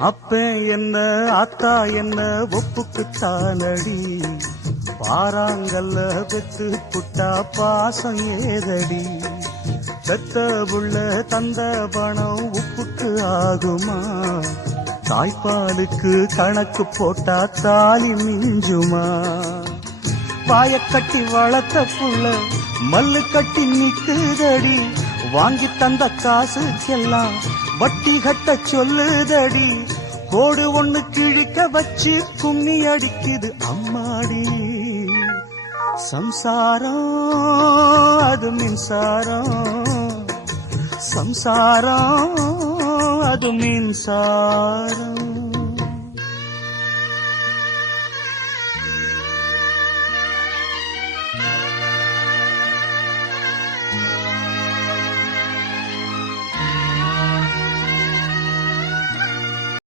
அப்ப என்ன ஆத்தா என்ன ஒப்புக்குத்தானடி, பாறாங்கல்ல பெத்து புட்டா பாசம் ஏதடி, பெத்த புள்ள தந்த பணம் உப்புக்கு ஆகுமா, தாய்ப்பாலுக்கு கணக்கு போட்டா தாலி மிஞ்சுமா, வாயக்கட்டி வளர்த்த புள்ள மல்லு கட்டி நிக்குதடி, வாங்கி தந்த காசுக்கெல்லாம் வட்டி கட்ட சொல்லுதடி, கோடு ஒண்ணு கிழிக்க வச்சு கும்மி அடிக்குது அம்மாடி, சம்சாரம் அது மின்சாரம், சம்சாரம் அது மின்சாரம்.